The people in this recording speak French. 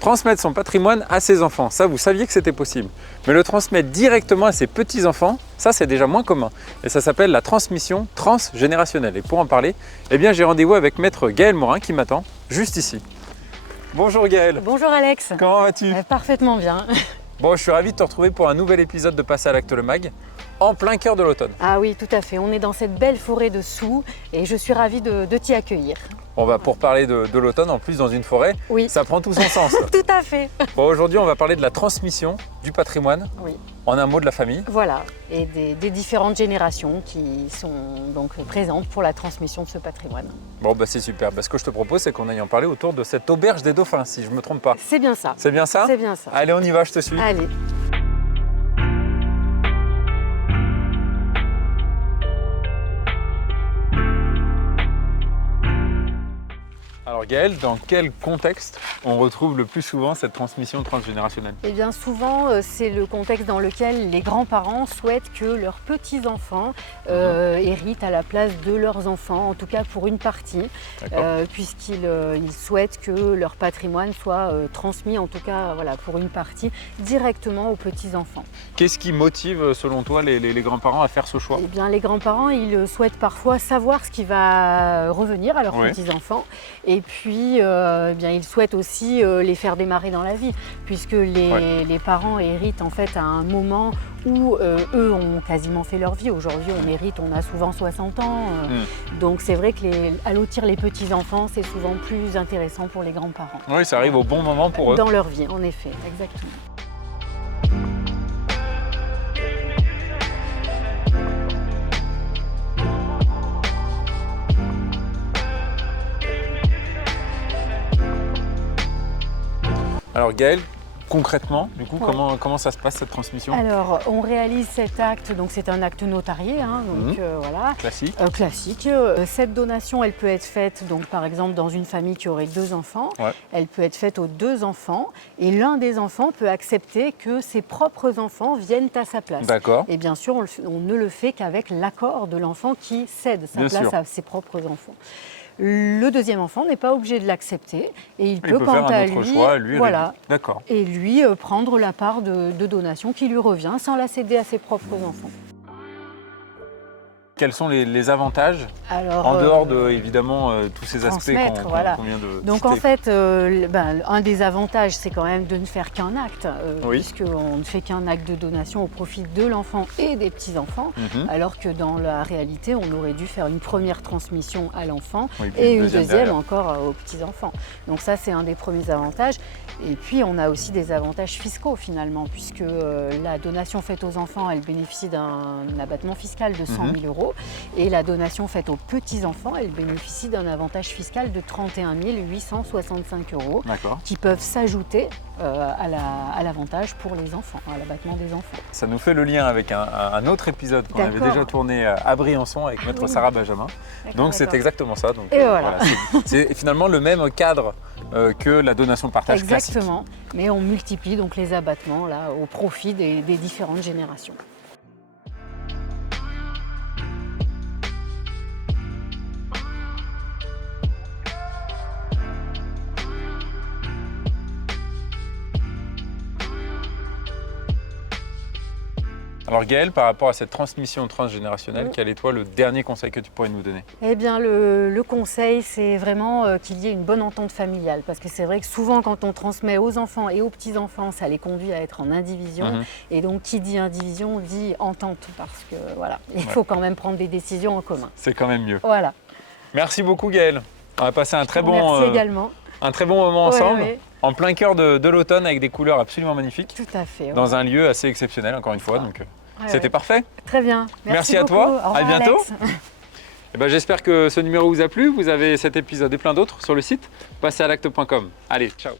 Transmettre son patrimoine à ses enfants, ça vous saviez que c'était possible. Mais le transmettre directement à ses petits-enfants, ça c'est déjà moins commun. Et ça s'appelle la transmission transgénérationnelle. Et pour en parler, eh bien j'ai rendez-vous avec maître Gaël Morin qui m'attend juste ici. Bonjour Gaël. Bonjour Alex. Comment vas-tu? Parfaitement bien. Bon, je suis ravi de te retrouver pour un nouvel épisode de Passer à l'acte le mag, en plein cœur de l'automne. Ah oui, tout à fait. On est dans cette belle forêt de Soux et je suis ravie de t'y accueillir. On va pour parler de l'automne, en plus dans une forêt, Oui. ça prend tout son sens. Là. Tout à fait. Bon, aujourd'hui, on va parler de la transmission du patrimoine, Oui. en un mot de la famille. Voilà, et des différentes générations qui sont donc présentes pour la transmission de ce patrimoine. Bon, bah c'est super. Bah, ce que je te propose, c'est qu'on aille en parler autour de cette auberge des dauphins, si je ne me trompe pas. C'est bien ça. C'est bien ça? C'est bien ça. Allez, on y va, je te suis. Allez. Alors Gaël, dans quel contexte on retrouve le plus souvent cette transmission transgénérationnelle? Eh bien souvent, c'est le contexte dans lequel les grands-parents souhaitent que leurs petits-enfants héritent à la place de leurs enfants, en tout cas pour une partie, puisqu'ils ils souhaitent que leur patrimoine soit transmis, en tout cas voilà, pour une partie, directement aux petits-enfants. Qu'est-ce qui motive selon toi les grands-parents à faire ce choix? Eh bien les grands-parents, ils souhaitent parfois savoir ce qui va revenir à leurs petits-enfants. Et puis, eh bien, ils souhaitent aussi les faire démarrer dans la vie, puisque les parents héritent en fait à un moment où eux ont quasiment fait leur vie. Aujourd'hui, on hérite, on a souvent 60 ans. Donc c'est vrai que allotir les petits-enfants, c'est souvent plus intéressant pour les grands-parents. Oui, ça arrive au bon moment pour eux. Dans leur vie, en effet, exactement. Alors Gaël, concrètement, du coup, comment ça se passe cette transmission? Alors, on réalise cet acte, donc c'est un acte notarié, hein, donc voilà. Classique. Classique. Cette donation, elle peut être faite, donc par exemple dans une famille qui aurait 2 enfants, elle peut être faite aux 2 enfants, et l'un des enfants peut accepter que ses propres enfants viennent à sa place. D'accord. Et bien sûr, on ne le fait qu'avec l'accord de l'enfant qui cède sa place à ses propres enfants. Le deuxième enfant n'est pas obligé de l'accepter et il peut quant à lui, voilà, et lui prendre la part de donation qui lui revient sans la céder à ses propres enfants. Quels sont les avantages, en dehors de évidemment tous ces aspects qu'on vient de Donc citer. en fait, un des avantages, c'est quand même de ne faire qu'un acte, puisqu'on ne fait qu'un acte de donation au profit de l'enfant et des petits-enfants, alors que dans la réalité, on aurait dû faire une première transmission à l'enfant et une deuxième encore aux petits-enfants. Donc ça, c'est un des premiers avantages. Et puis, on a aussi des avantages fiscaux finalement, puisque la donation faite aux enfants, elle bénéficie d'un abattement fiscal de 100 000 €. Et la donation faite aux petits-enfants, elle bénéficie d'un avantage fiscal de 31 865 € qui peuvent s'ajouter à l'avantage pour les enfants, à l'abattement des enfants. Ça nous fait le lien avec un autre épisode qu'on avait déjà tourné à Briançon avec maître Sarah Benjamin. Donc c'est exactement ça. Donc, voilà. C'est finalement le même cadre que la donation partage classique. Exactement, mais on multiplie donc les abattements là, au profit des différentes générations. Alors Gaël, par rapport à cette transmission transgénérationnelle, quel est toi le dernier conseil que tu pourrais nous donner? Eh bien le conseil, c'est vraiment qu'il y ait une bonne entente familiale, parce que c'est vrai que souvent quand on transmet aux enfants et aux petits-enfants, ça les conduit à être en indivision, et donc qui dit indivision dit entente, parce que voilà, il faut quand même prendre des décisions en commun. C'est quand même mieux. Voilà. Merci beaucoup Gaël. On va passer un très bon moment ensemble. En plein cœur de l'automne avec des couleurs absolument magnifiques. Tout à fait. Dans un lieu assez exceptionnel, encore une fois. Donc, c'était parfait. Très bien. Merci à toi. À bientôt. Et ben, j'espère que ce numéro vous a plu. Vous avez cet épisode et plein d'autres sur le site passeralacte.com. Allez, ciao.